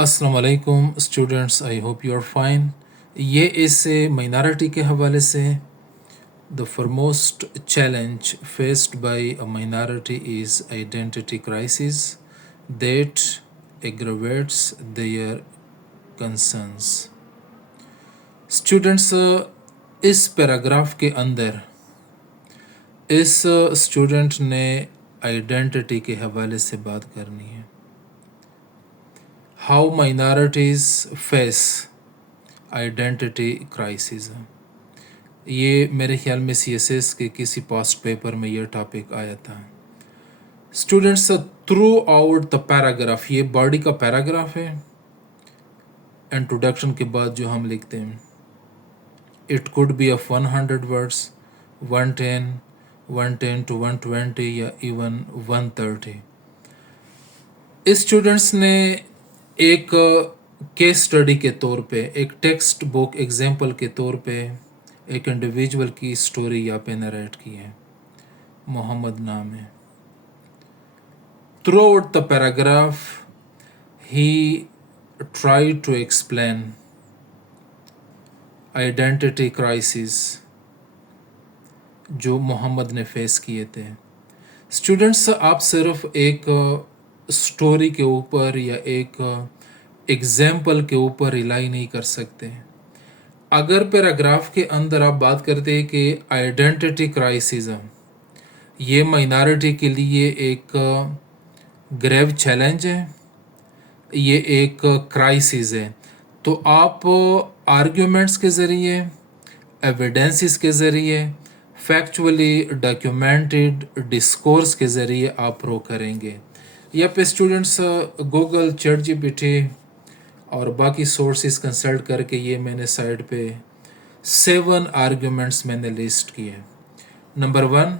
अस्सलाम वालेकुम students, I hope you are fine. ये इससे माइनॉरिटी के हवाले से the foremost challenge faced by a minority is identity crisis that aggravates their concerns. Students, इस पैराग्राफ के अंदर इस स्टूडेंट ने आइडेंटिटी के हवाले से बात करनी है। How minorities face identity crisis. ये मेरे ख्याल में CSS के किसी पास्ट पेपर में यह टॉपिक आया था। Students, through out the paragraph, ये बॉडी का पैराग्राफ है। इंट्रोडक्शन के बाद जो हम लिखते हैं, it could be of 100 words, 110, 110 to 120 या इवन 130। इस स्टूडेंट्स ने एक केस स्टडी के तौर पे, एक टेक्स्ट बुक एग्जाम्पल के तौर पे एक इंडिविजुअल की स्टोरी यहाँ पे नरेट की है। मोहम्मद नाम है। Throughout the paragraph he try to explain identity crisis जो मोहम्मद ने फेस किए थे। स्टूडेंट्स, आप सिर्फ एक स्टोरी के ऊपर या एक एग्जाम्पल के ऊपर रिलाई नहीं कर सकते। अगर पैराग्राफ के अंदर आप बात करते हैं कि आइडेंटिटी क्राइसिस ये माइनॉरिटी के लिए एक ग्रेव चैलेंज है, ये एक क्राइसिस है, तो आप आर्ग्यूमेंट्स के ज़रिए, एविडेंसेस के ज़रिए, फैक्चुअली डॉक्यूमेंटेड डिस्कोर्स के ज़रिए आप प्रो करेंगे। यहाँ पे स्टूडेंट्स गूगल, ChatGPT और बाकी सोर्सेज कंसल्ट करके ये मैंने साइड पे 7 आर्ग्यूमेंट्स मैंने लिस्ट किए। नंबर 1,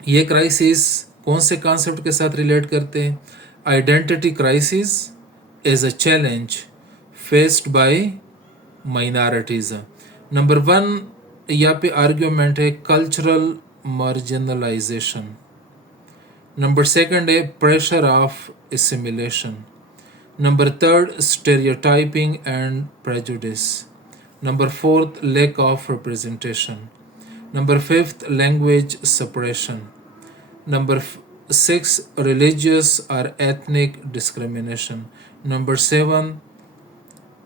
ये क्राइसिस कौन से कॉन्सेप्ट के साथ रिलेट करते हैं? Identity crisis is a challenge faced bye minorities. Number 1 यहाँ पे आर्ग्यूमेंट है कल्चरल मार्जिनलाइजेशन। नंबर 2 है pressure of assimilation. Number 3, stereotyping and prejudice. Number 4, lack of representation. Number 5, language suppression. Number 6, religious or ethnic discrimination. Number 7,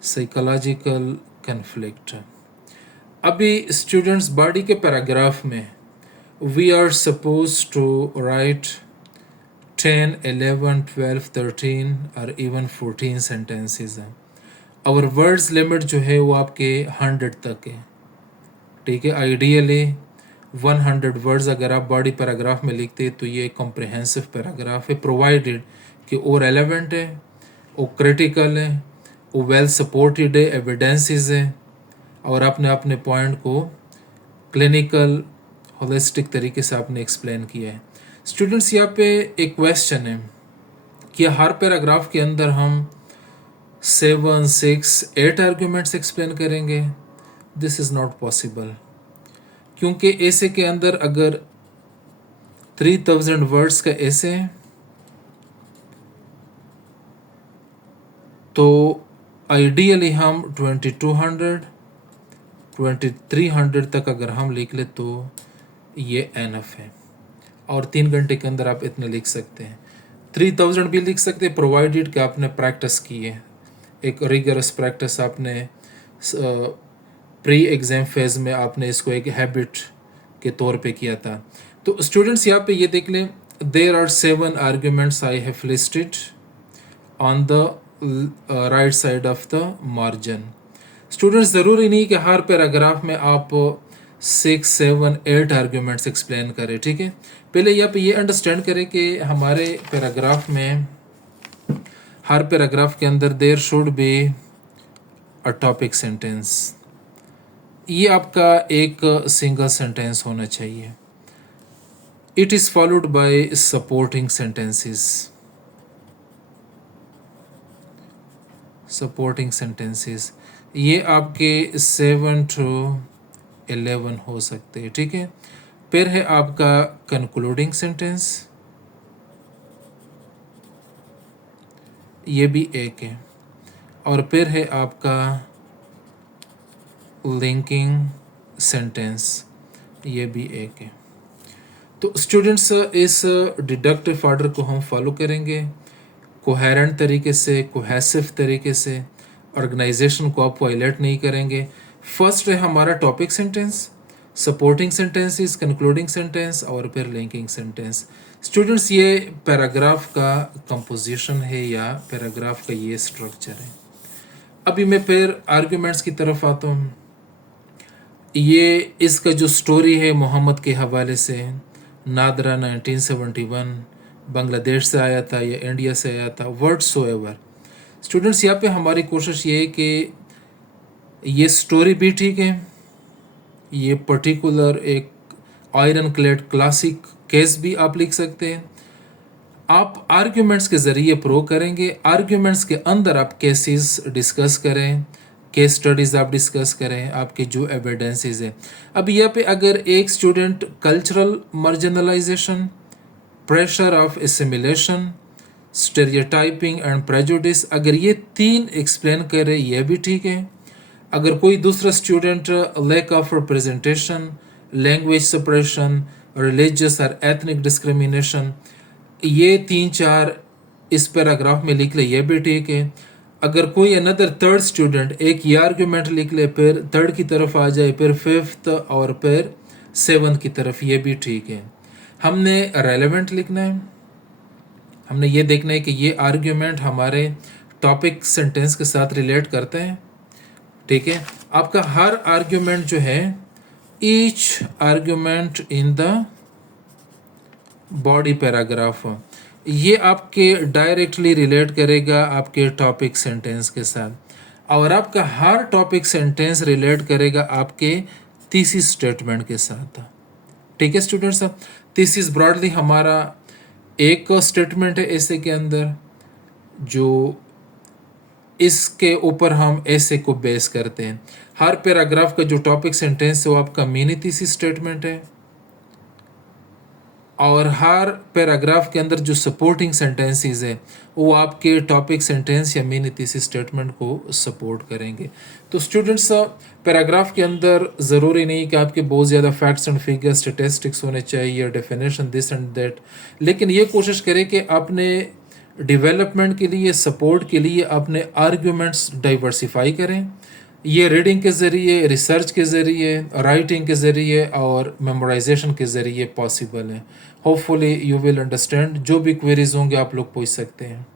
psychological conflict. अभी students body के paragraph में we are supposed to write 10, 11, 12, 13 और even 14 sentences हैं। और words limit जो है वो आपके 100 तक है, ठीक है। आइडियली 100 वर्ड्स अगर आप बॉडी पैराग्राफ में लिखते हैं तो ये कॉम्प्रिहेंसिव पैराग्राफ है, प्रोवाइडेड कि वो रेलेवेंट है, वो क्रिटिकल है, वो वेल सपोर्टेड है, एविडेंसेस है, और आपने अपने पॉइंट को क्लिनिकल होलिस्टिक तरीके से आपने एक्सप्लेन किया है। स्टूडेंट्स, यहाँ पे एक क्वेश्चन है कि हर पैराग्राफ के अंदर हम 7, 6, 8 आर्ग्यूमेंट्स एक्सप्लेन करेंगे। दिस इज़ नॉट पॉसिबल, क्योंकि ऐसे के अंदर अगर 3000 वर्ड्स का ऐसे है तो आइडियली हम 2200, 2300 तक अगर हम लिख ले तो ये एनफ है, और 3 घंटे के अंदर आप इतने लिख सकते हैं। 3000 भी लिख सकते हैं प्रोवाइडेड कि आपने प्रैक्टिस की है, एक रिगरस प्रैक्टिस आपने प्री एग्ज़ाम फेज में आपने इसको एक हैबिट के तौर पे किया था। तो स्टूडेंट्स, यहाँ पे ये देख लें, there are 7 arguments I have listed on the right side of the margin. Students, ज़रूरी नहीं कि हर पैराग्राफ में आप 6, 7, 8 आर्ग्यूमेंट्स एक्सप्लेन करें, ठीक है। पहले यहाँ पे ये अंडरस्टैंड करें कि हमारे पैराग्राफ में, हर पैराग्राफ के अंदर there should be a topic sentence. ये आपका एक सिंगल सेंटेंस होना चाहिए। It is followed by supporting sentences. Supporting sentences ये आपके 7 to 11 हो सकते हैं, ठीक है। फिर है आपका कंक्लूडिंग सेंटेंस, ये भी एक है। और फिर है आपका लिंकिंग सेंटेंस, ये भी एक है। तो स्टूडेंट्स इस डिडक्टिव ऑर्डर को हम फॉलो करेंगे कोहेरेंट तरीके से, कोहेसिव तरीके से, ऑर्गेनाइजेशन को आप वायलेट नहीं करेंगे। फर्स्ट है हमारा topic sentence, supporting sentences, concluding sentence और फिर लिंकिंग सेंटेंस। स्टूडेंट्स ये पैराग्राफ का कंपोजिशन है या पैराग्राफ का ये स्ट्रक्चर है। अभी मैं फिर आर्ग्यूमेंट्स की तरफ आता हूँ। ये इसका जो स्टोरी है मोहम्मद के हवाले से, नादरा 1971 बांग्लादेश से आया था या इंडिया से आया था, व्हाटसो एवर। स्टूडेंट्स यहाँ पे हमारी कोशिश ये है कि ये स्टोरी भी ठीक है, ये पर्टिकुलर एक आयरन क्लेड क्लासिक केस भी आप लिख सकते हैं। आप आर्ग्यूमेंट्स के ज़रिए प्रो करेंगे, आर्ग्यूमेंट्स के अंदर आप केसेस डिस्कस करें, केस स्टडीज़ आप डिस्कस करें, आपके जो एविडेंसेस हैं। अब यहाँ पे अगर एक student cultural marginalisation, pressure of assimilation, stereotyping and prejudice, अगर ये तीन एक्सप्लेन करे ये भी ठीक है। अगर कोई दूसरा student lack of representation, language suppression, religious और एथनिक डिस्क्रिमिनेशन, ये 3-4 इस पैराग्राफ में लिख ले ये भी ठीक है। अगर कोई अनदर थर्ड स्टूडेंट एक ये आर्ग्यूमेंट लिख ले, फिर थर्ड की तरफ आ जाए, फिर फिफ्थ और फिर सेवन्थ की तरफ, ये भी ठीक है। हमने रेलेवेंट लिखना है, हमने ये देखना है कि ये आर्ग्यूमेंट हमारे टॉपिक सेंटेंस के साथ रिलेट करते हैं, ठीक है। आपका हर आर्ग्यूमेंट जो है, each argument in the body paragraph, ये आपके डायरेक्टली रिलेट करेगा आपके टॉपिक सेंटेंस के साथ, और आपका हर टॉपिक सेंटेंस रिलेट करेगा आपके थीसिस स्टेटमेंट के साथ, ठीक है स्टूडेंट्स। थीसिस ब्रॉडली हमारा एक स्टेटमेंट है ऐसे के अंदर, जो इसके ऊपर हम ऐसे को बेस करते हैं। हर पैराग्राफ का जो टॉपिक सेंटेंस है वो आपका मिनी थीसिस स्टेटमेंट है, और हर पैराग्राफ के अंदर जो सपोर्टिंग सेंटेंसेस है वो आपके टॉपिक सेंटेंस या मिनी थीसिस स्टेटमेंट को सपोर्ट करेंगे। तो स्टूडेंट्स पैराग्राफ के अंदर ज़रूरी नहीं कि आपके बहुत ज़्यादा फैक्ट्स एंड फिगर्स, स्टैटिस्टिक्स होने चाहिए, डेफिनेशन दिस एंड दैट, लेकिन ये कोशिश करें कि आपने डेवलपमेंट के लिए, सपोर्ट के लिए अपने आर्ग्यूमेंट्स डाइवर्सिफाई करें। ये रीडिंग के ज़रिए, रिसर्च के ज़रिए, राइटिंग के ज़रिए और मेमोराइजेशन के ज़रिए पॉसिबल है। Hopefully you will understand. जो भी क्वेरीज होंगे आप लोग पूछ सकते हैं।